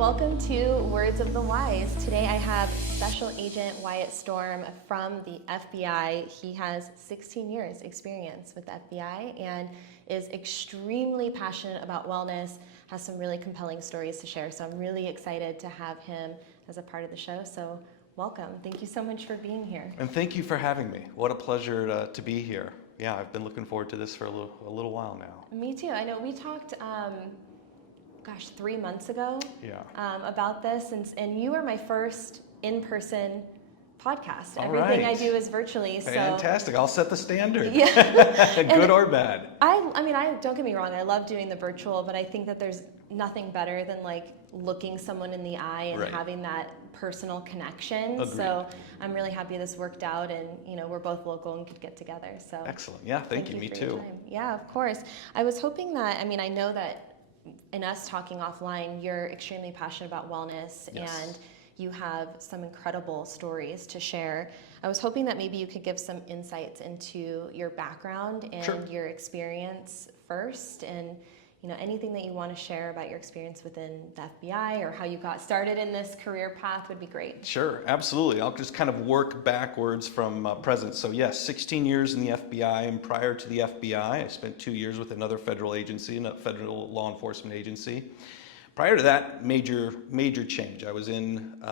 welcome to Words of the Wise. Today I have Special Agent Wyatt Storm from the FBI. He has 16 years experience with the FBI and is extremely passionate about wellness, has some really compelling stories to share. So I'm really excited to have him as a part of the show. So welcome. Thank you so much for being here. And thank you for having me. What a pleasure to be here. Yeah, I've been looking forward to this for a little while now. Me too. I know we talked 3 months ago about this, and you were my first in-person podcast. All Everything right. I do is virtually. So Fantastic. I'll set the standard. yeah. Good or bad. I mean, don't get me wrong, I love doing the virtual, but I think that there's nothing better than like looking someone in the eye and Right. having that personal connection. Agreed. So I'm really happy this worked out, and we're both local and could get together. So Excellent. Yeah, thank you. Me for your too. time. Yeah, of course. I was hoping that, I know that in us talking offline, you're extremely passionate about wellness. Yes. And you have some incredible stories to share. I was hoping that maybe you could give some insights into your background and Sure. your experience first, and anything that you want to share about your experience within the FBI or how you got started in this career path would be great. Sure, absolutely. I'll just kind of work backwards from present. So yes, 16 years in the FBI, and prior to the FBI, I spent 2 years with another federal agency, a federal law enforcement agency. Prior to that, major change. I was in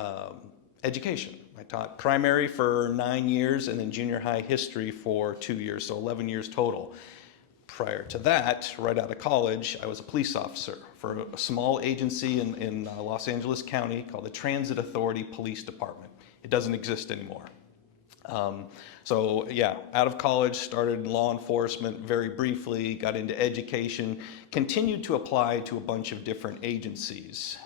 education. I taught primary for 9 years and then junior high history for 2 years, so 11 years total. Prior to that, right out of college, I was a police officer for a small agency in Los Angeles County called the Transit Authority Police Department. It doesn't exist anymore. So yeah, out of college, started in law enforcement very briefly, got into education, continued to apply to a bunch of different agencies.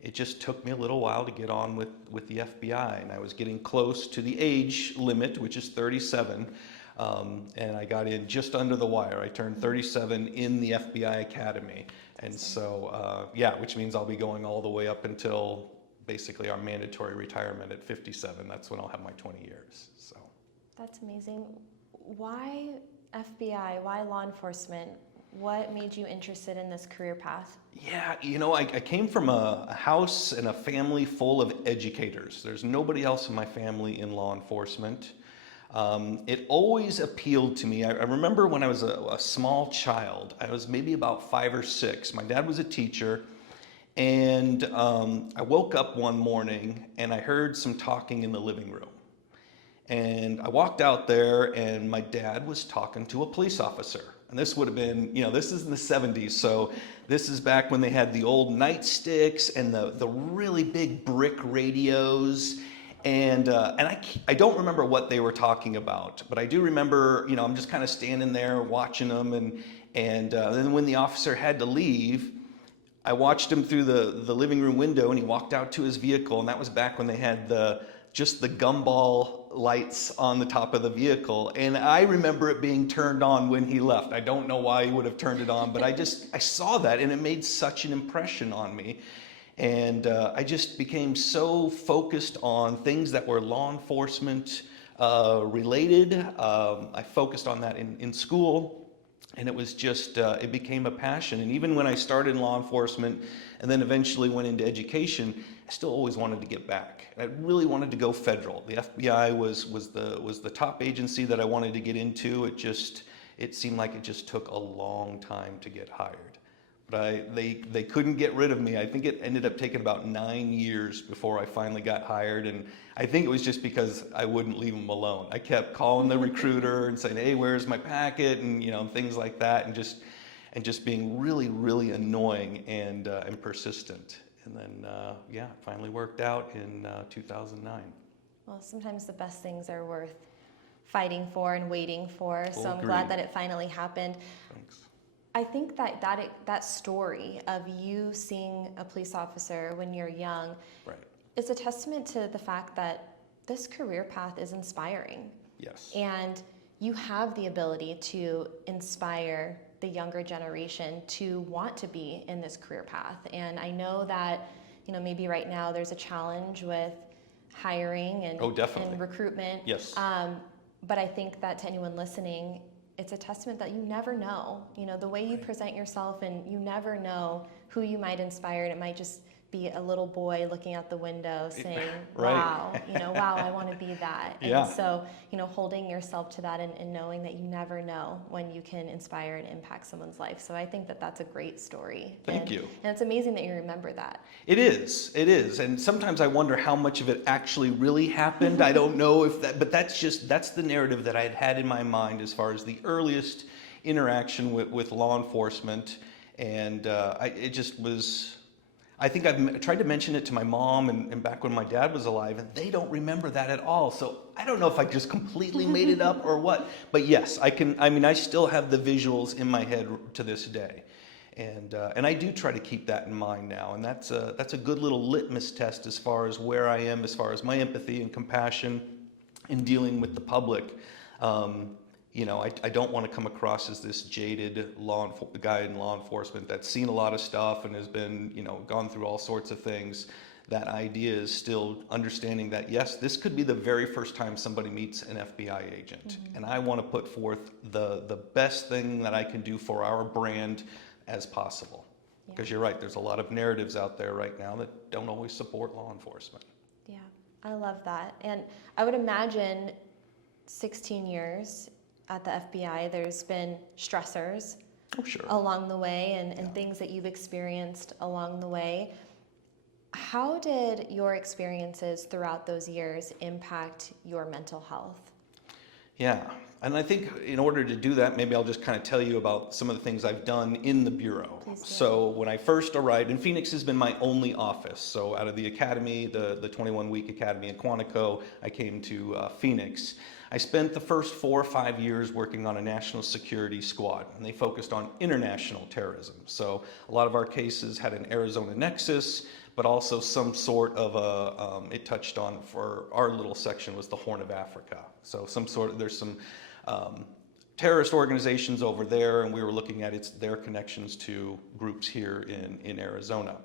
It just took me a little while to get on with the FBI, and I was getting close to the age limit, which is 37. And I got in just under the wire. I turned 37 in the FBI Academy. And so, which means I'll be going all the way up until basically our mandatory retirement at 57. That's when I'll have my 20 years. So That's amazing. Why FBI? Why law enforcement? What made you interested in this career path? yeah, I came from a house and a family full of educators. There's nobody else in my family in law enforcement. It always appealed to me. I remember when I was a small child, I was maybe about 5 or 6. My dad was a teacher, and I woke up one morning and I heard some talking in the living room. And I walked out there and my dad was talking to a police officer. And this would have been, this is in the 70s, so this is back when they had the old nightsticks and the really big brick radios. And I don't remember what they were talking about, but I do remember, I'm just kind of standing there watching them, and then when the officer had to leave, I watched him through the living room window, and he walked out to his vehicle, and that was back when they had just the gumball lights on the top of the vehicle, and I remember it being turned on when he left. I don't know why he would have turned it on, but I saw that, and it made such an impression on me. And I just became so focused on things that were law enforcement related. I focused on that in school, and it was just, it became a passion. And even when I started in law enforcement and then eventually went into education, I still always wanted to get back. I really wanted to go federal. The FBI was the top agency that I wanted to get into. It seemed like it just took a long time to get hired. But they couldn't get rid of me. I think it ended up taking about 9 years before I finally got hired, and I think it was just because I wouldn't leave them alone. I kept calling the recruiter and saying, "Hey, where's my packet?" and things like that, and just being really, really annoying and persistent. And then it finally worked out in 2009. Well, sometimes the best things are worth fighting for and waiting for. So I'm Agreed. glad that it finally happened. Thanks. I think that story of you seeing a police officer when you're young Right. is a testament to the fact that this career path is inspiring. Yes. And you have the ability to inspire the younger generation to want to be in this career path. And I know that, maybe right now there's a challenge with hiring and recruitment. Yes. But I think that to anyone listening, it's a testament that you never know, the way you present yourself, and you never know who you might inspire, and it might just be a little boy looking out the window saying, Right. wow, wow, I want to be that. Yeah. And so, holding yourself to that and knowing that you never know when you can inspire and impact someone's life. So I think that that's a great story. Thank you. And it's amazing that you remember that. It is. And sometimes I wonder how much of it actually really happened. I don't know if that, but that's the narrative that I had in my mind as far as the earliest interaction with law enforcement. And it just was, I think I've tried to mention it to my mom and back when my dad was alive, and they don't remember that at all. So I don't know if I just completely made it up or what. But yes, I still have the visuals in my head to this day. And I do try to keep that in mind now. And that's a good little litmus test as far as where I am, as far as my empathy and compassion in dealing with the public. I don't want to come across as this jaded guy in law enforcement that's seen a lot of stuff and has been, gone through all sorts of things. That idea is still understanding that, yes, this could be the very first time somebody meets an FBI agent. Mm-hmm. And I want to put forth the best thing that I can do for our brand as possible. Because you're right, there's a lot of narratives out there right now that don't always support law enforcement. Yeah, I love that. And I would imagine 16 years at the FBI, there's been stressors along the way and things that you've experienced along the way. How did your experiences throughout those years impact your mental health? Yeah, and I think in order to do that, maybe I'll just kind of tell you about some of the things I've done in the Bureau. So when I first arrived, and Phoenix has been my only office. So out of the academy, the 21-week academy in Quantico, I came to Phoenix. I spent the first 4 or 5 years working on a national security squad, and they focused on international terrorism. So a lot of our cases had an Arizona nexus, but also some sort of it touched on, for our little section, was the Horn of Africa. So there's some terrorist organizations over there, and we were looking at their connections to groups here in Arizona.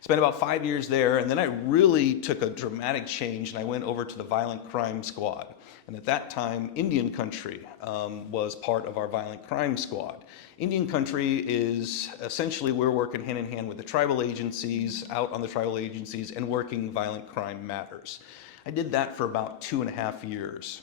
Spent about 5 years there, and then I really took a dramatic change, and I went over to the Violent Crime Squad. And at that time, Indian Country was part of our Violent Crime Squad. Indian Country is essentially, we're working hand in hand with the tribal agencies, out on the tribal agencies, and working violent crime matters. I did that for about 2.5 years.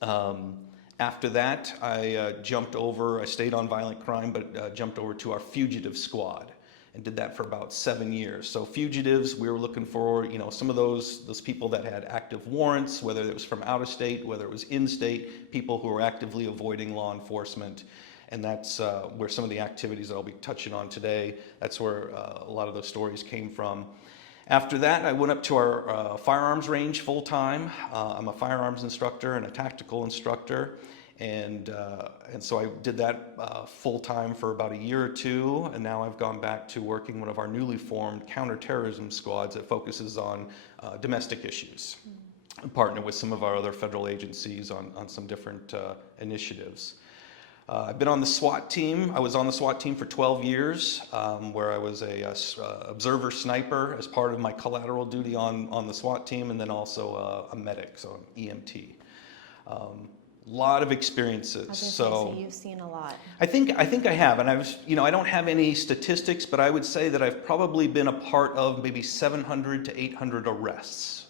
After that, I stayed on violent crime, but jumped over to our fugitive squad and did that for about 7 years. So fugitives, we were looking for, some of those people that had active warrants, whether it was from out of state, whether it was in state, people who were actively avoiding law enforcement. And that's where some of the activities that I'll be touching on today, that's where a lot of those stories came from. After that, I went up to our firearms range full time. I'm a firearms instructor and a tactical instructor. And so I did that full time for about a year or two, and now I've gone back to working one of our newly formed counterterrorism squads that focuses on domestic issues. I partner with some of our other federal agencies on some different initiatives. I've been on the SWAT team. I was on the SWAT team for 12 years, where I was a observer sniper as part of my collateral duty on the SWAT team, and then also a medic, so an EMT. Lot of experiences. So you've seen a lot. I think I have, and I don't have any statistics, but I would say that I've probably been a part of maybe 700 to 800 arrests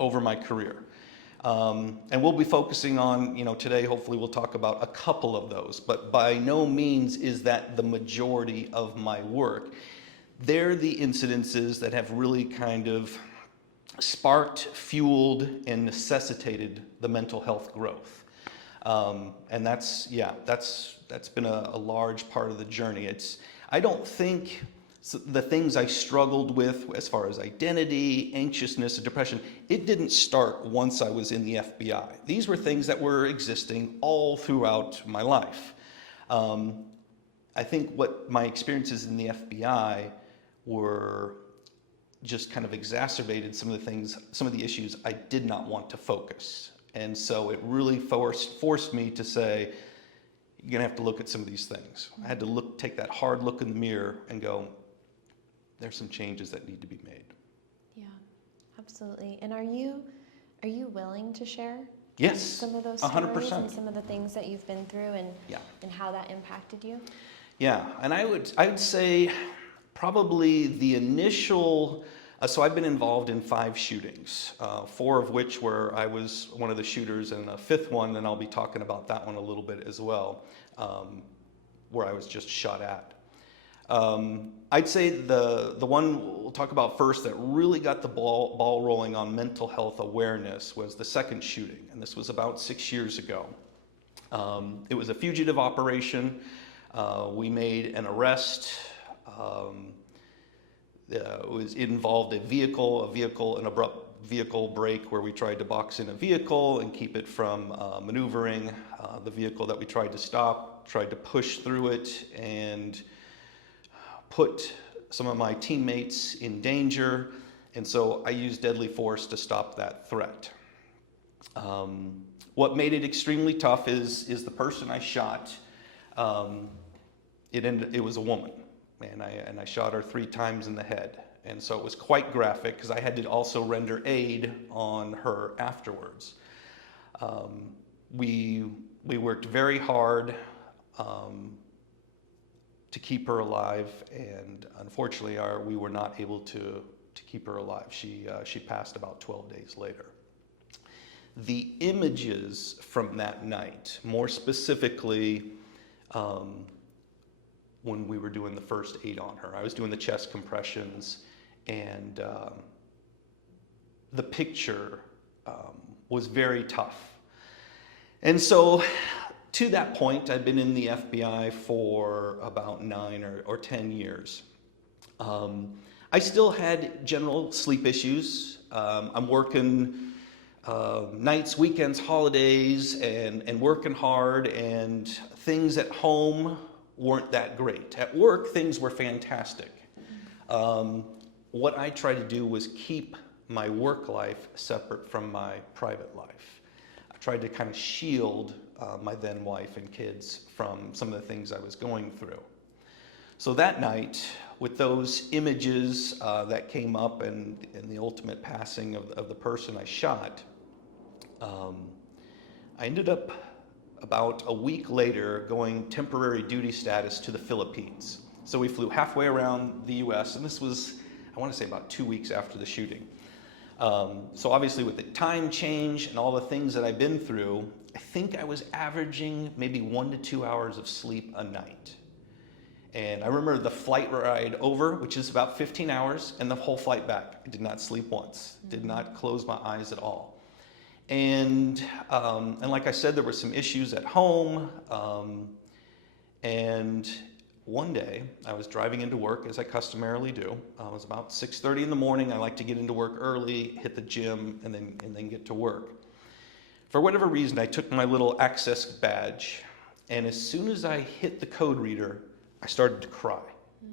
over my career. And we'll be focusing on, today, hopefully we'll talk about a couple of those, but by no means is that the majority of my work. They're the incidences that have really kind of sparked, fueled, and necessitated the mental health growth. And that's been a large part of the journey. I don't think the things I struggled with as far as identity, anxiousness, and depression, it didn't start once I was in the FBI. These were things that were existing all throughout my life. I think what my experiences in the FBI were just kind of exacerbated some of the issues I did not want to focus. And so it really forced me to say, you're gonna have to look at some of these things. I had to take that hard look in the mirror and go, there's some changes that need to be made. Yeah, absolutely. And are you willing to share Yes, some of those 100%. stories and some of the things that you've been through and how that impacted you? Yeah, and I would say probably the initial So I've been involved in 5 shootings, 4 of which where I was one of the shooters, and the 5th one, and I'll be talking about that one a little bit as well, where I was just shot at. I'd say the one we'll talk about first that really got the ball rolling on mental health awareness was the second shooting, and this was about 6 years ago. It was a fugitive operation. We made an arrest. It involved an abrupt vehicle break where we tried to box in a vehicle and keep it from maneuvering. The vehicle that we tried to stop, tried to push through it and put some of my teammates in danger, and so I used deadly force to stop that threat. What made it extremely tough is the person I shot. It was a woman, and I shot her 3 times in the head, and so it was quite graphic because I had to also render aid on her afterwards. We worked very hard to keep her alive, and unfortunately we were not able to keep her alive. She passed about 12 days later. The images from that night, more specifically when we were doing the first aid on her, I was doing the chest compressions, and the picture was very tough. And so to that point, I've been in the FBI for about 9 or 10 years. I still had general sleep issues. I'm working nights, weekends, holidays, and working hard, and things at home weren't that great. At work, things were fantastic. What I tried to do was keep my work life separate from my private life. I tried to kind of shield my then wife and kids from some of the things I was going through. So that night, with those images that came up and the ultimate passing of the person I shot, I ended up about a week later going temporary duty status to the Philippines. So we flew halfway around the US, and this was, I want to say, about 2 weeks after the shooting. So obviously with the time change and all the things that I've been through, I think I was averaging maybe 1 to 2 hours of sleep a night. And I remember the flight ride over, which is about 15 hours, and the whole flight back. I did not sleep once, did not close my eyes at all. And like I said, there were some issues at home. And one day I was driving into work, as I customarily do. It was about 6:30 in the morning. I like to get into work early, hit the gym, and then get to work. For whatever reason, I took my little access badge, and as soon as I hit the code reader, I started to cry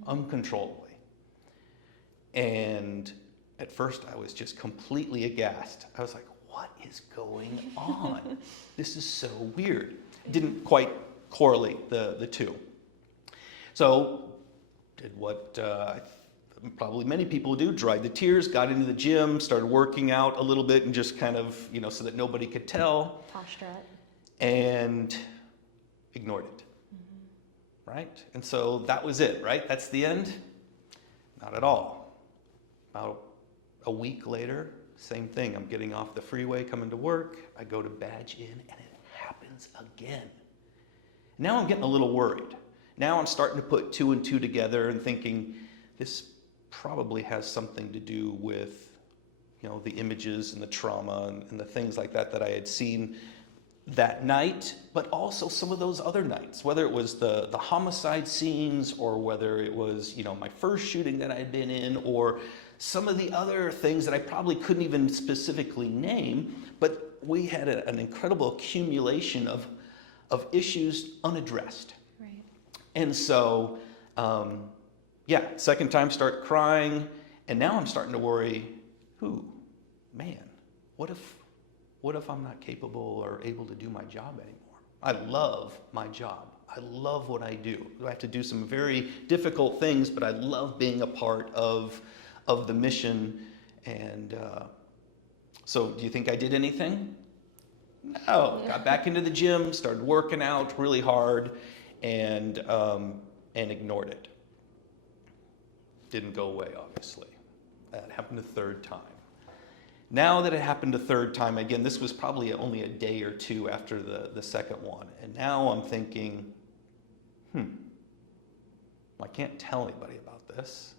uncontrollably. And at first I was just completely aghast. I was like, what is going on? This is so weird. Didn't quite correlate the two. So did what probably many people do, dried the tears, got into the gym, started working out a little bit, and just kind of, so that nobody could tell. Posture it. And ignored it. Right? And so that was it, right? That's the end? Not at all. About a week later, same thing. I'm getting off the freeway, coming to work. I go to badge in, and it happens again. Now I'm getting a little worried. Now I'm starting to put 2 and 2 together and thinking this probably has something to do with, the images and the trauma and the things like that I had seen that night, but also some of those other nights, whether it was the homicide scenes or whether it was, my first shooting that I had been in, or some of the other things that I probably couldn't even specifically name, but we had an incredible accumulation of issues unaddressed. Right. And so, second time start crying, and now I'm starting to worry, what if I'm not capable or able to do my job anymore? I love my job. I love what I do. I have to do some very difficult things, but I love being a part of the mission. And so do you think I did anything? No. Got back into the gym, started working out really hard, and ignored it. Didn't go away, obviously. It happened a third time. Now that it happened a third time, again, this was probably only a day or two after the second one. And now I'm thinking, I can't tell anybody about this.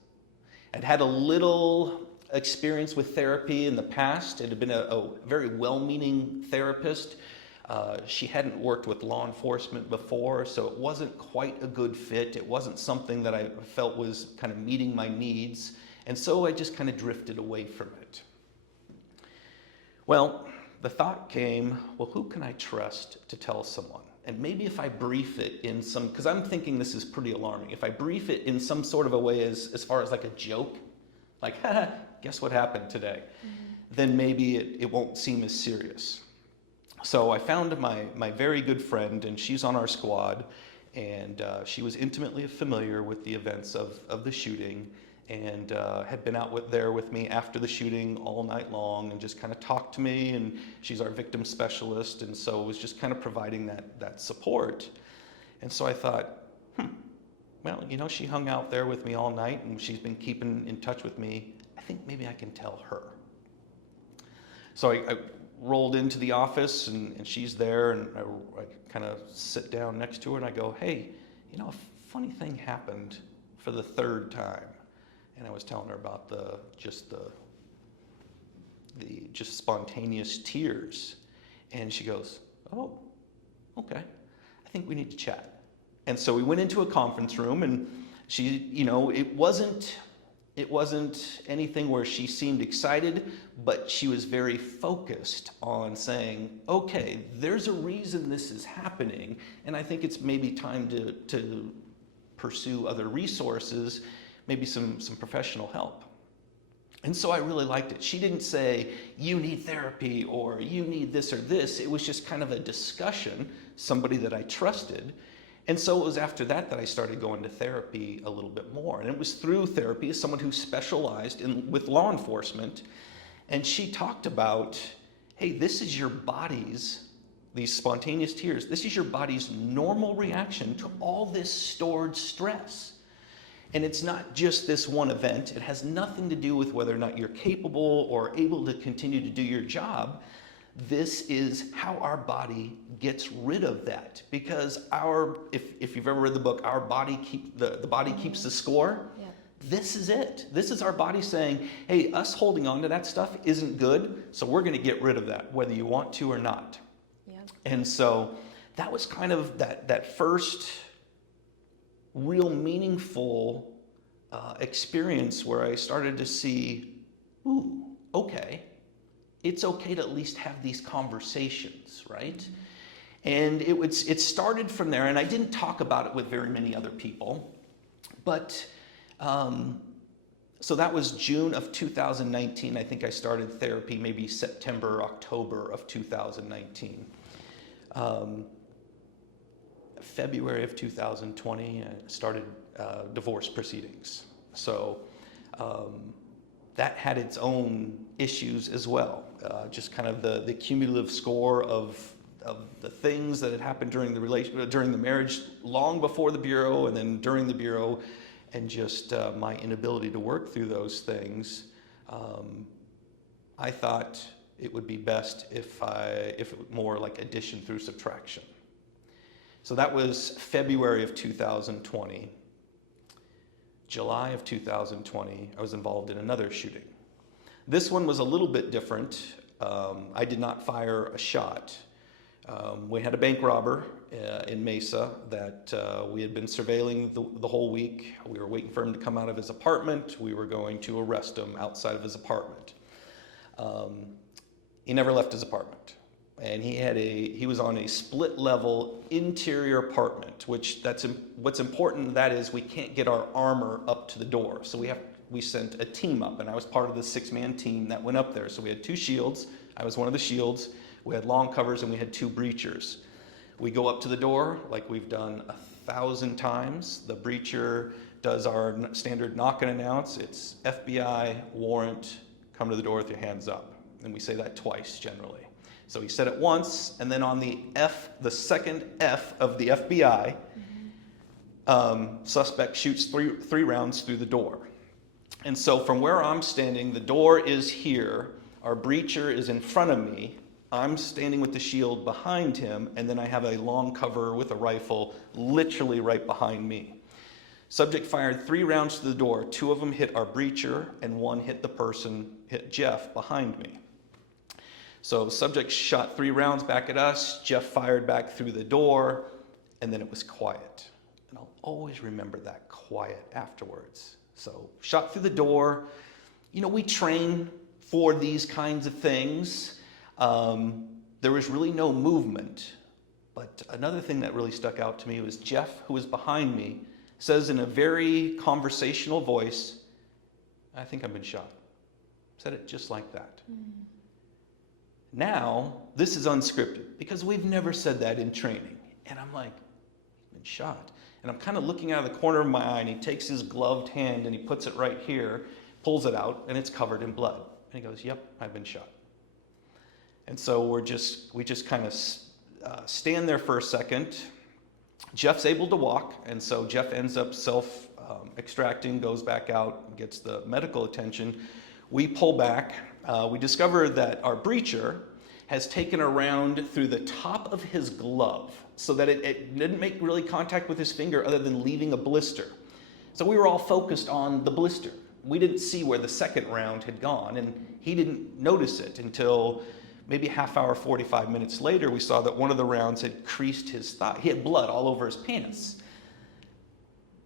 I'd had a little experience with therapy in the past. It had been a very well-meaning therapist. She hadn't worked with law enforcement before, so it wasn't quite a good fit. It wasn't something that I felt was kind of meeting my needs. And so I just kind of drifted away from it. Well, the thought came, well, who can I trust to tell someone? And maybe if I brief it in some, because I'm thinking this is pretty alarming, if I brief it in some sort of a way as far as like a joke, like, haha, guess what happened today? Then maybe it won't seem as serious. So I found my very good friend, and she's on our squad, and she was intimately familiar with the events of the shooting, and had been out there with me after the shooting all night long and just kind of talked to me, and she's our victim specialist, and so was just kind of providing that support. And so I thought, well, she hung out there with me all night, and she's been keeping in touch with me. I think maybe I can tell her. So I rolled into the office, and she's there, and I kind of sit down next to her, and I go, hey, a funny thing happened for the third time. And I was telling her about the spontaneous tears. And she goes, oh, okay, I think we need to chat. And so we went into a conference room, and she, it wasn't anything where she seemed excited, but she was very focused on saying, okay, there's a reason this is happening, and I think it's maybe time to pursue other resources, maybe some professional help. And so I really liked it. She didn't say, you need therapy, or you need this or this. It was just kind of a discussion, somebody that I trusted. And so it was after that I started going to therapy a little bit more. And it was through therapy, as someone who specialized with law enforcement. And she talked about, hey, this is your body's, these spontaneous tears, this is your body's normal reaction to all this stored stress. And it's not just this one event. It has nothing to do with whether or not you're capable or able to continue to do your job. This is how our body gets rid of that. Because if you've ever read the book, our body the body keeps the score. Yeah. This is it. This is our body saying, hey, us holding on to that stuff isn't good, so we're going to get rid of that, whether you want to or not. Yeah. And so that was kind of that first real meaningful experience where I started to see, okay, it's okay to at least have these conversations, right? Mm-hmm. And it started from there, and I didn't talk about it with very many other people, but so that was June of 2019. I think I started therapy maybe September, October of 2019. February of 2020, I started divorce proceedings. So that had its own issues as well. Just kind of the cumulative score of the things that had happened during the marriage, long before the bureau, and then during the bureau, and just my inability to work through those things. I thought it would be best if it was more like addition through subtraction. So that was February of 2020. July of 2020, I was involved in another shooting. This one was a little bit different. I did not fire a shot. We had a bank robber in Mesa that we had been surveilling the whole week. We were waiting for him to come out of his apartment. We were going to arrest him outside of his apartment. He never left his apartment. And he was on a split level interior apartment, what's important that is we can't get our armor up to the door. So we sent a team up, and I was part of the 6-man team that went up there. So we had 2 shields. I was one of the shields. We had long covers, and we had 2 breachers. We go up to the door like we've done 1,000 times. The breacher does our standard knock and announce. It's FBI, warrant, come to the door with your hands up. And we say that twice generally. So he said it once, and then on the second F of the FBI, suspect shoots three rounds through the door. And so from where I'm standing, the door is here, our breacher is in front of me, I'm standing with the shield behind him, and then I have a long cover with a rifle literally right behind me. Subject fired 3 rounds to the door. 2 of them hit our breacher, and 1 hit Jeff behind me. So subject shot 3 rounds back at us, Jeff fired back through the door, and then it was quiet. And I'll always remember that quiet afterwards. So shot through the door. You know, we train for these kinds of things. There was really no movement. But another thing that really stuck out to me was Jeff, who was behind me, says in a very conversational voice, "I think I've been shot." Said it just like that. Now, this is unscripted because we've never said that in training. And I'm like, "He's been shot." And I'm kind of looking out of the corner of my eye, and he takes his gloved hand and he puts it right here, pulls it out, and it's covered in blood. And he goes, "Yep, I've been shot." And so we just kind of stand there for a second. Jeff's able to walk, and so Jeff ends up self-extracting, goes back out, gets the medical attention. We pull back. We discover that our breacher has taken a round through the top of his glove so that it didn't make really contact with his finger other than leaving a blister. So we were all focused on the blister. We didn't see where the second round had gone, and he didn't notice it until maybe a half hour, 45 minutes later. We saw that one of the rounds had creased his thigh. He had blood all over his pants.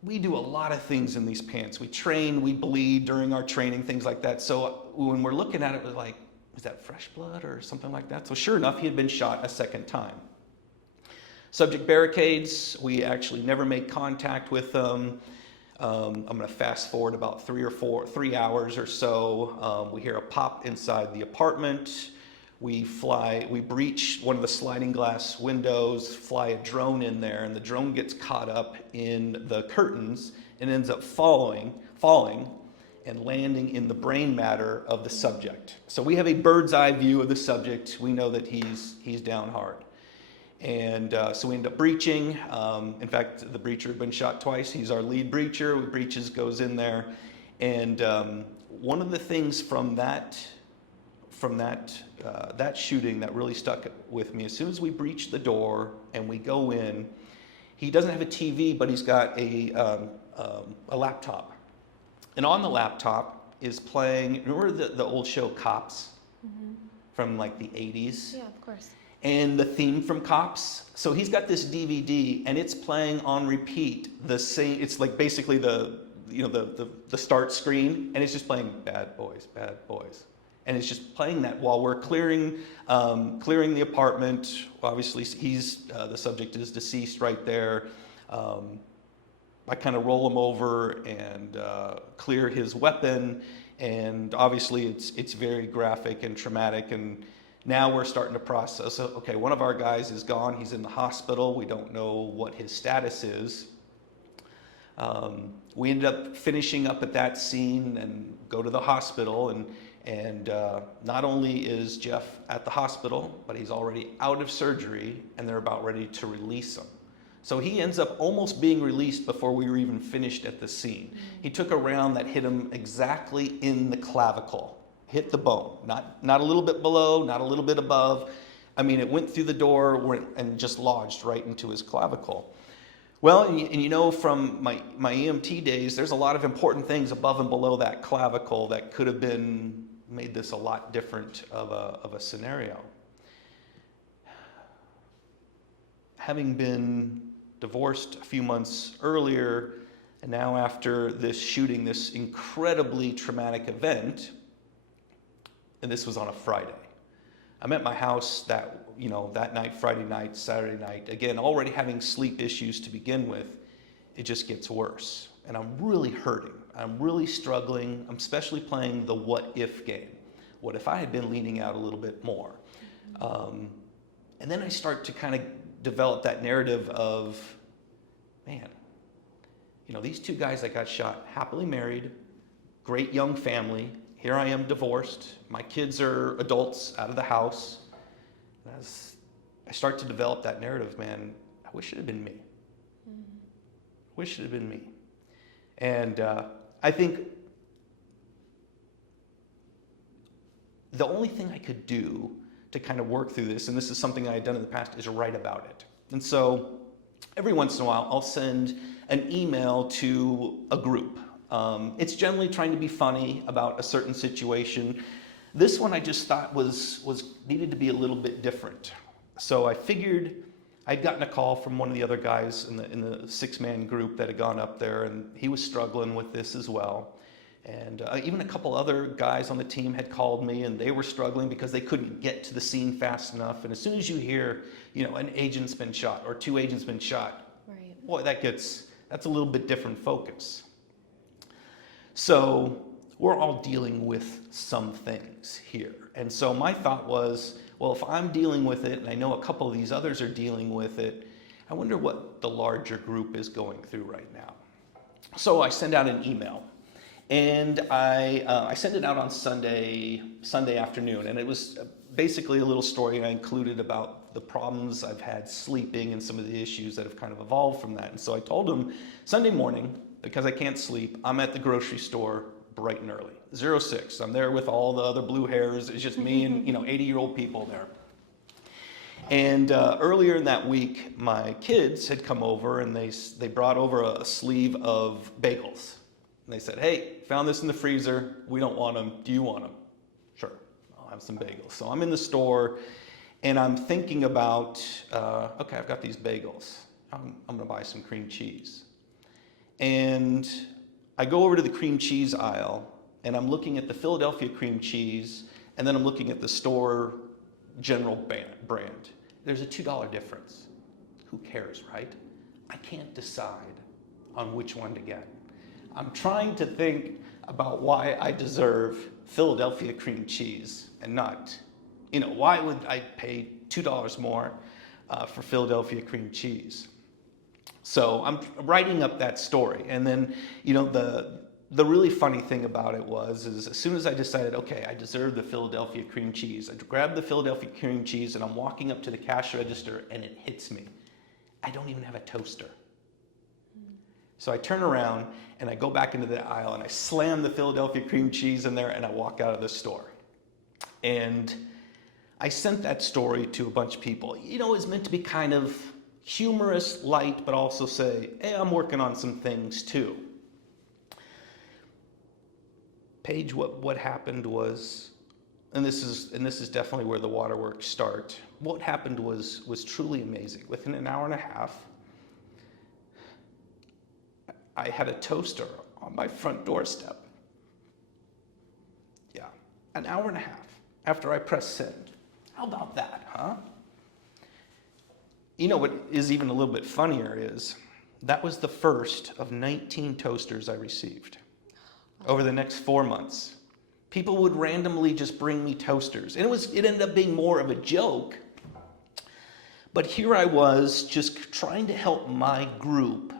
We do a lot of things in these pants. We train, we bleed during our training, things like that. So when we're looking at it, we're like, is that fresh blood or something like that? So sure enough, he had been shot a second time. Subject barricades, we actually never make contact with them. I'm going to fast forward about 3 hours or so. We hear a pop inside the apartment. We breach one of the sliding glass windows, fly a drone in there, and the drone gets caught up in the curtains and ends up falling and landing in the brain matter of the subject. So we have a bird's eye view of the subject. We know that he's down hard. And so we end up breaching. In fact, the breacher had been shot twice. He's our lead breacher. Breaches, goes in there. And one of the things from that shooting that really stuck with me, as soon as we breach the door and we go in, he doesn't have a TV, but he's got a laptop. And on the laptop is playing, remember the old show Cops? Mm-hmm. From like the 80s? Yeah, of course. And the theme from Cops. So he's got this DVD and it's playing on repeat the same, it's like basically the start screen, and it's just playing Bad Boys, Bad Boys. And it's just playing that while we're clearing the apartment. Obviously, the subject is deceased right there. I kind of roll him over and clear his weapon, and obviously it's very graphic and traumatic. And now we're starting to process. Okay, one of our guys is gone. He's in the hospital. We don't know what his status is. We ended up finishing up at that scene and go to the hospital, and not only is Jeff at the hospital, but he's already out of surgery, and they're about ready to release him. So he ends up almost being released before we were even finished at the scene. Mm-hmm. He took a round that hit him exactly in the clavicle, hit the bone, not a little bit below, not a little bit above. I mean, it went through the door and just lodged right into his clavicle. Well, and you know from my EMT days, there's a lot of important things above and below that clavicle that could have made this a lot different of a scenario. Having been divorced a few months earlier, and now after this shooting, this incredibly traumatic event, and this was on a Friday. I'm at my house that night, Friday night, Saturday night, again, already having sleep issues to begin with. It just gets worse. And I'm really hurting. I'm really struggling. I'm especially playing the what if game. What if I had been leaning out a little bit more? And then I start to kind of develop that narrative of, man, these 2 guys that got shot, happily married, great young family. Here I am divorced. My kids are adults out of the house. And as I start to develop that narrative, man, I wish it had been me. Mm-hmm. Wish it had been me. And I think the only thing I could do to kind of work through this, and this is something I had done in the past, is write about it. And so every once in a while, I'll send an email to a group. It's generally trying to be funny about a certain situation. This one I just thought was needed to be a little bit different. So I figured I'd gotten a call from one of the other guys in the 6-man group that had gone up there, and he was struggling with this as well. And even a couple other guys on the team had called me, and they were struggling because they couldn't get to the scene fast enough. And as soon as you hear, an agent's been shot or 2 agents been shot, Right. boy, that's a little bit different focus. So we're all dealing with some things here. And so my thought was, well, if I'm dealing with it, and I know a couple of these others are dealing with it, I wonder what the larger group is going through right now. So I send out an email. And I sent it out on Sunday afternoon, and it was basically a little story I included about the problems I've had sleeping and some of the issues that have kind of evolved from that. And so I told them Sunday morning, because I can't sleep, I'm at the grocery store bright and early, 06. I'm there with all the other blue hairs. It's just me and 80-year-old people there. And earlier in that week, my kids had come over, and they brought over a sleeve of bagels. And they said, hey, found this in the freezer. We don't want them. Do you want them? Sure, I'll have some bagels. So I'm in the store, and I'm thinking about, okay, I've got these bagels. I'm going to buy some cream cheese. And I go over to the cream cheese aisle, and I'm looking at the Philadelphia cream cheese, and then I'm looking at the store general brand. There's a $2 difference. Who cares, right? I can't decide on which one to get. I'm trying to think about why I deserve Philadelphia cream cheese and not, why would I pay $2 more for Philadelphia cream cheese? So I'm writing up that story. And then, the really funny thing about it is as soon as I decided, okay, I deserve the Philadelphia cream cheese, I grabbed the Philadelphia cream cheese and I'm walking up to the cash register and it hits me. I don't even have a toaster. So I turn around and I go back into the aisle and I slam the Philadelphia cream cheese in there and I walk out of the store. And I sent that story to a bunch of people. It's meant to be kind of humorous, light, but also say, hey, I'm working on some things too. Paige, what happened was, and this is definitely where the waterworks start. What happened was truly amazing. Within an hour and a half, I had a toaster on my front doorstep. Yeah, an hour and a half after I pressed send. How about that, huh? What is even a little bit funnier is that was the first of 19 toasters I received over the next 4 months. People would randomly just bring me toasters. And it ended up being more of a joke. But here I was just trying to help my group.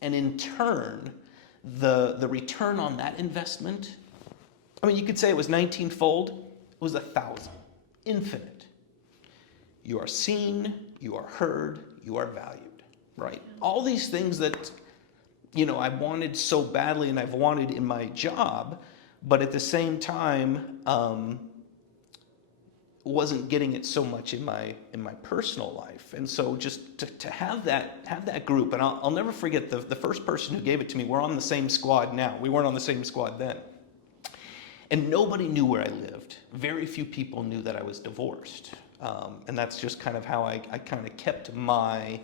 And in turn, the return on that investment, you could say it was 19-fold. It was 1,000. Infinite. You are seen, you are heard, you are valued, right? All these things that, I wanted so badly and I've wanted in my job, but at the same time, wasn't getting it so much in my personal life. And so just to have that group, and I'll never forget the first person who gave it to me. We're on the same squad now. We weren't on the same squad then. And nobody knew where I lived. Very few people knew that I was divorced. And that's just kind of how I kind of kept my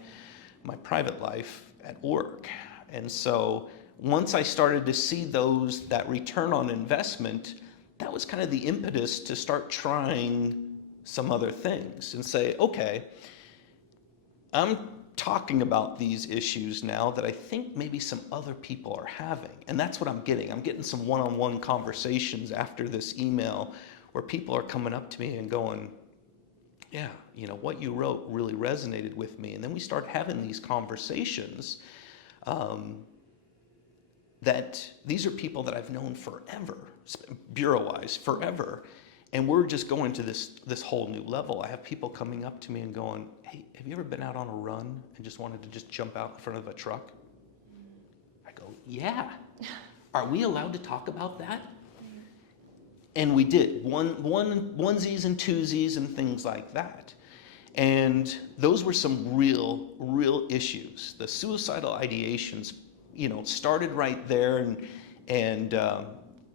private life at work. And so once I started to see that return on investment, that was kind of the impetus to start trying some other things and say, okay, I'm talking about these issues now that I think maybe some other people are having. And that's what I'm getting. I'm getting some one-on-one conversations after this email where people are coming up to me and going, yeah, what you wrote really resonated with me. And then we start having these conversations that these are people that I've known forever, bureau-wise, forever. And we're just going to this whole new level. I have people coming up to me and going, hey, have you ever been out on a run and just wanted to just jump out in front of a truck? I go, yeah. Are we allowed to talk about that? And we did onesies and twosies and things like that. And those were some real issues. The suicidal ideations, started right there, and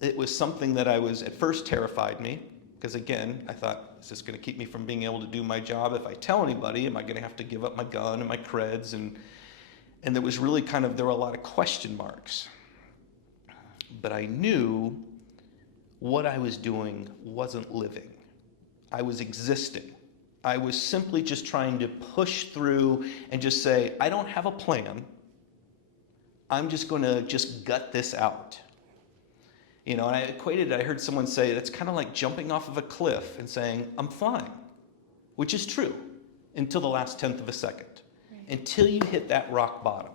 it was something that I was at first terrified me, because again, I thought, is this going to keep me from being able to do my job? If I tell anybody, am I going to have to give up my gun and my creds? And there was really there were a lot of question marks. But I knew what I was doing wasn't living. I was existing. I was simply just trying to push through and just say, I don't have a plan. I'm just going to gut this out. And I equated it, I heard someone say, that's kind of like jumping off of a cliff and saying, I'm fine, which is true until the last tenth of a second, until you hit that rock bottom.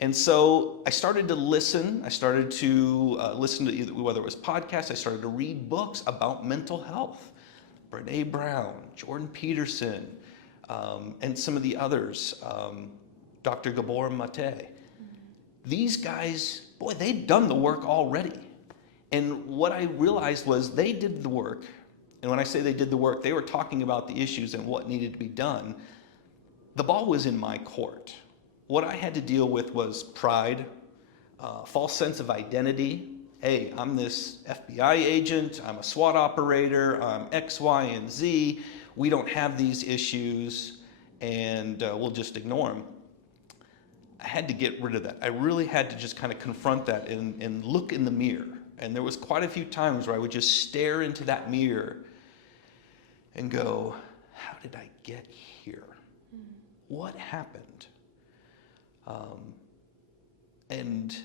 And so I started to listen. I started to listen to whether it was podcasts, I started to read books about mental health. Brene Brown, Jordan Peterson, and some of the others, Dr. Gabor Mate. These guys, boy, they'd done the work already. And what I realized was they did the work. And when I say they did the work, they were talking about the issues and what needed to be done. The ball was in my court. What I had to deal with was pride, false sense of identity. Hey, I'm this FBI agent, I'm a SWAT operator, I'm X, Y, and Z. We don't have these issues, and we'll just ignore them. I had to get rid of that. I really had to just kind of confront that and look in the mirror. And there was quite a few times where I would just stare into that mirror and go, how did I get here? What happened? And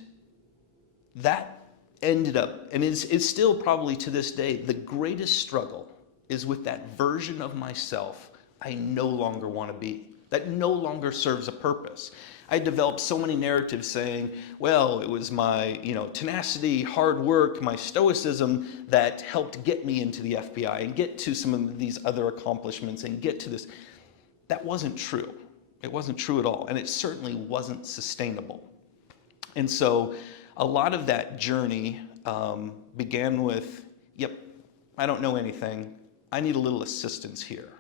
that ended up, and it's still probably to this day, the greatest struggle is with that version of myself I no longer want to be, that no longer serves a purpose. I developed so many narratives saying, well, it was my tenacity, hard work, my stoicism that helped get me into the FBI and get to some of these other accomplishments and get to this. That wasn't true. It wasn't true at all, and it certainly wasn't sustainable. And so a lot of that journey began with, I don't know anything. I need a little assistance here.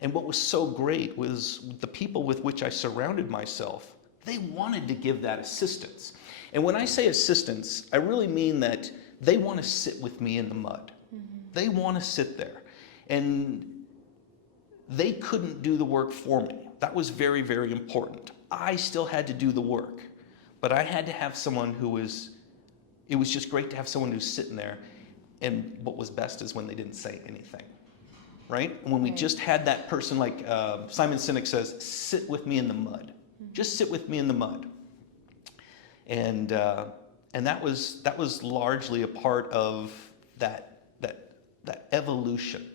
And what was so great was the people with which I surrounded myself, they wanted to give that assistance. And when I say assistance, I really mean that they want to sit with me in the mud. Mm-hmm. They want to sit there. And they couldn't do the work for me. That was very, very important. I still had to do the work. But I had to have someone it was just great to have someone who's sitting there. And what was best is when they didn't say anything. Right? When we just had that person, like Simon Sinek says, sit with me in the mud. Mm-hmm. Just sit with me in the mud. And that was largely a part of that evolution.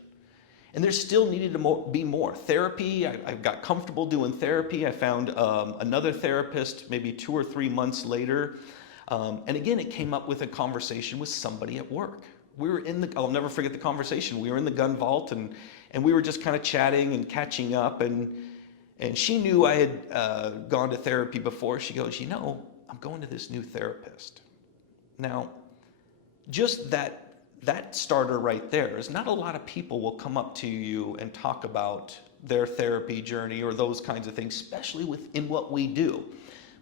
And there still needed to be more. Therapy, I got comfortable doing therapy. I found another therapist maybe 2 or 3 months later. And again, it came up with a conversation with somebody at work. We were I'll never forget the conversation. We were in the gun vault and we were just kind of chatting and catching up. And she knew I had gone to therapy before. She goes, I'm going to this new therapist. Now, just that starter right there is not a lot of people will come up to you and talk about their therapy journey or those kinds of things, especially within what we do.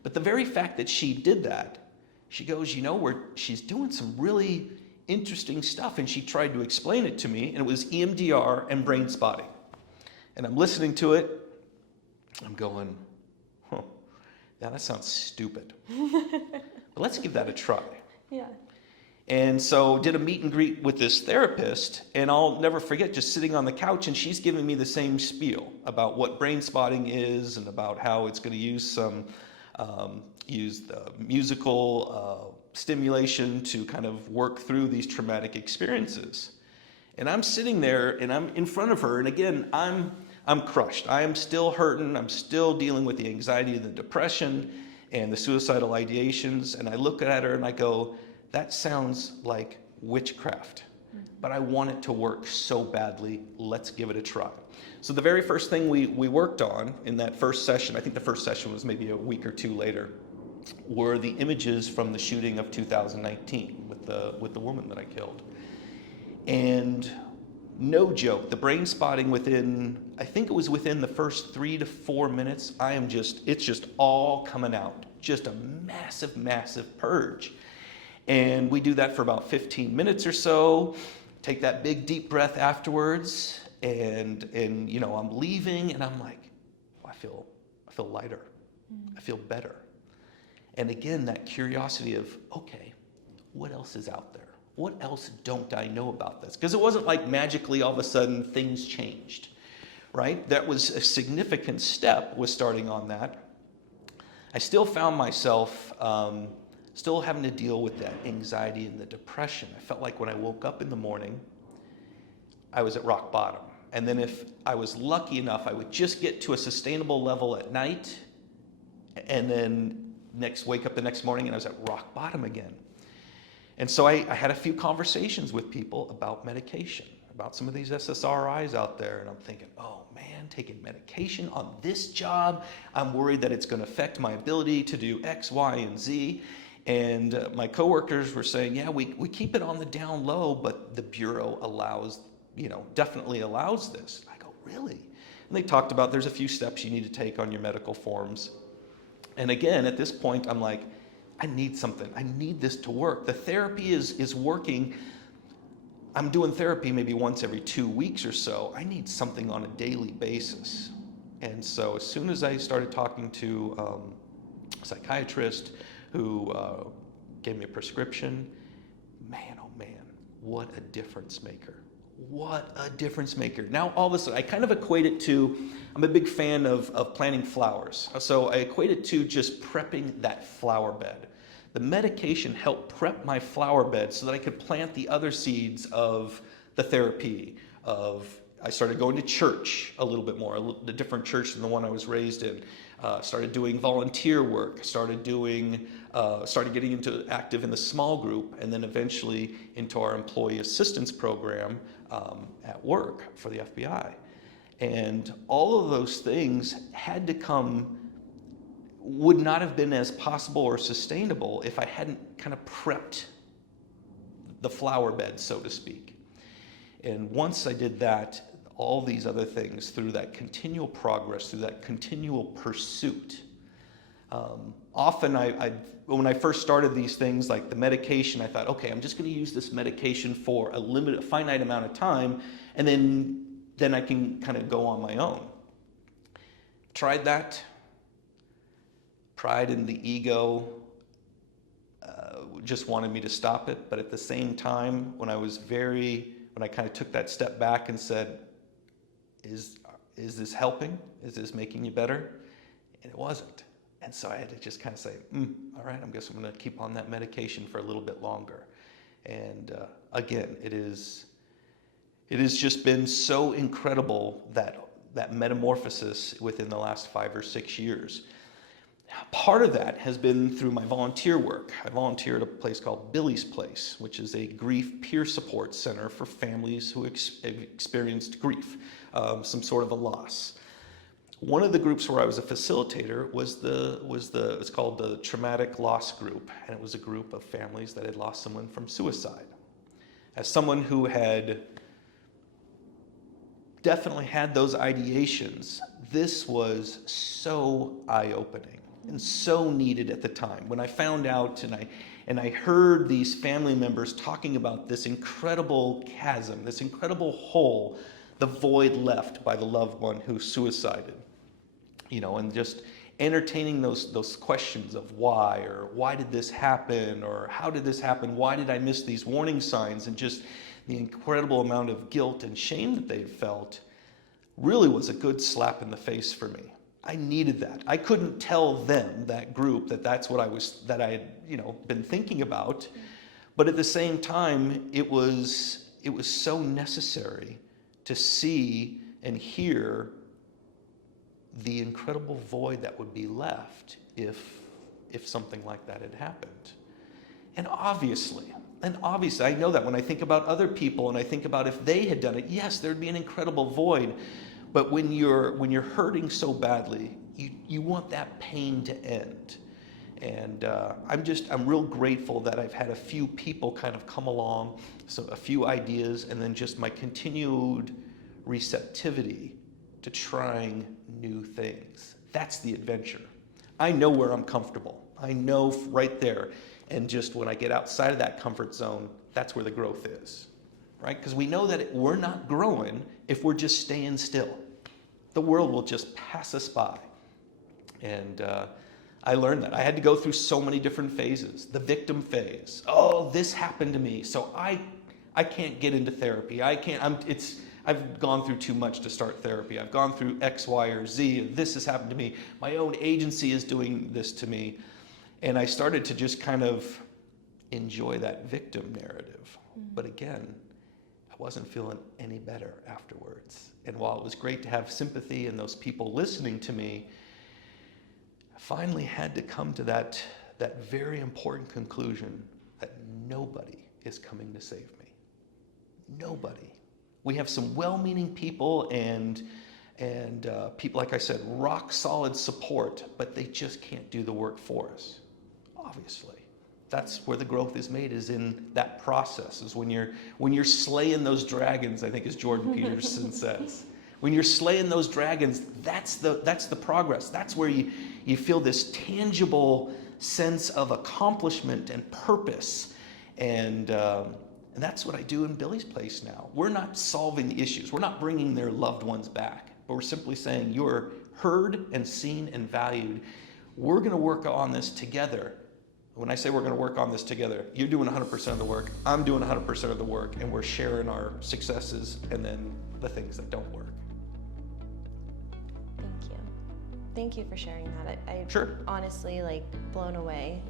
But the very fact that she did that, she goes, she's doing some really interesting stuff, and she tried to explain it to me, and it was EMDR and brain spotting. And I'm listening to it, I'm going, that sounds stupid. But let's give that a try. Yeah. And so did a meet and greet with this therapist, and I'll never forget just sitting on the couch, and she's giving me the same spiel about what brain spotting is and about how it's going to use the musical stimulation to kind of work through these traumatic experiences. And I'm sitting there and I'm in front of her, and again, I'm crushed. I am still hurting. I'm still dealing with the anxiety and the depression and the suicidal ideations. And I look at her and I go, that sounds like witchcraft, but I want it to work so badly. Let's give it a try. So the very first thing we worked on in that first session, I think the first session was maybe a week or 2 later, were the images from the shooting of 2019 with the woman that I killed. And no joke, the brain spotting I think it was within the first 3 to 4 minutes, it's just all coming out. Just a massive, massive purge. And we do that for about 15 minutes or so. Take that big deep breath afterwards, and I'm leaving, and I'm like, oh, I feel lighter. I feel better. And again, that curiosity of, okay, what else is out there? What else don't I know about this? Because it wasn't like magically all of a sudden things changed, right? That was a significant step, was starting on that. I still found myself still having to deal with that anxiety and the depression. I felt like when I woke up in the morning, I was at rock bottom. And then if I was lucky enough, I would just get to a sustainable level at night, and then wake up the next morning and I was at rock bottom again. And so I had a few conversations with people about medication, about some of these SSRIs out there, and I'm thinking, oh man, taking medication on this job, I'm worried that it's going to affect my ability to do X, Y, and Z. And my coworkers were saying, yeah, we keep it on the down low, but the Bureau definitely allows this. I go, really? And they talked about there's a few steps you need to take on your medical forms. And again, at this point, I'm like, I need something. I need this to work. The therapy is working. I'm doing therapy maybe once every 2 weeks or so. I need something on a daily basis. And so as soon as I started talking to a psychiatrist who gave me a prescription, man, oh man, what a difference maker. What a difference maker. Now, all of a sudden, I kind of equate it to, I'm a big fan of planting flowers. So I equate it to just prepping that flower bed. The medication helped prep my flower bed so that I could plant the other seeds of the therapy. I started going to church a little bit more, a different church than the one I was raised in. Started doing volunteer work, started getting active in the small group, and then eventually into our employee assistance program at work for the FBI. And all of those things would not have been as possible or sustainable if I hadn't kind of prepped the flower bed, so to speak. And once I did that, all these other things, through that continual progress, through that continual pursuit. Often when I first started these things, like the medication, I thought, okay, I'm just going to use this medication for a finite amount of time, and then I can kind of go on my own. Tried that. Pride and the ego just wanted me to stop it, but at the same time, when I kind of took that step back and said, is this helping? Is this making you better? And it wasn't. And so I had to just kind of say, all right, I guess I'm going to keep on that medication for a little bit longer. And again, it has just been so incredible, that metamorphosis within the last 5 or 6 years. Part of that has been through my volunteer work. I volunteer at a place called Billy's Place, which is a grief peer support center for families who have experienced grief, some sort of a loss. One of the groups where I was a facilitator it's called the Traumatic Loss Group, and it was a group of families that had lost someone from suicide. As someone who had definitely had those ideations, this was so eye-opening and so needed at the time. When I found out and I heard these family members talking about this incredible chasm, this incredible hole, the void left by the loved one who suicided, and just entertaining those questions of why, or why did this happen, or how did this happen, why did I miss these warning signs, and just the incredible amount of guilt and shame that they felt, really was a good slap in the face for me. I needed that. I couldn't tell them, that group, that I had been thinking about, but at the same time, it was so necessary to see and hear the incredible void that would be left if something like that had happened. And obviously, I know that when I think about other people and I think about if they had done it, yes, there'd be an incredible void. But when you're hurting so badly, you want that pain to end. And I'm real grateful that I've had a few people kind of come along, so a few ideas, and then just my continued receptivity to trying new things. That's the adventure. I know where I'm comfortable. I know right there. And just when I get outside of that comfort zone, that's where the growth is, right? Because we know that we're not growing if we're just staying still. The world will just pass us by. And I learned that. I had to go through so many different phases. The victim phase. Oh, this happened to me, so I can't get into therapy. I've gone through too much to start therapy. I've gone through X, Y, or Z, and this has happened to me. My own agency is doing this to me. And I started to just kind of enjoy that victim narrative. But again, I wasn't feeling any better afterwards. And while it was great to have sympathy and those people listening to me, I finally had to come to that very important conclusion that nobody is coming to save me. Nobody. We have some well-meaning people and people, like I said, rock solid support, but they just can't do the work for us, obviously. That's where the growth is made, is in that process, is when you're slaying those dragons, I think as Jordan Peterson says. When you're slaying those dragons, that's the progress. That's where you feel this tangible sense of accomplishment and purpose. And that's what I do in Billy's Place now. We're not solving the issues. We're not bringing their loved ones back. But we're simply saying, you're heard and seen and valued. We're going to work on this together. When I say we're going to work on this together, you're doing 100% of the work, I'm doing 100% of the work, and we're sharing our successes and then the things that don't work. Thank you. Thank you for sharing that. I Sure. honestly, blown away.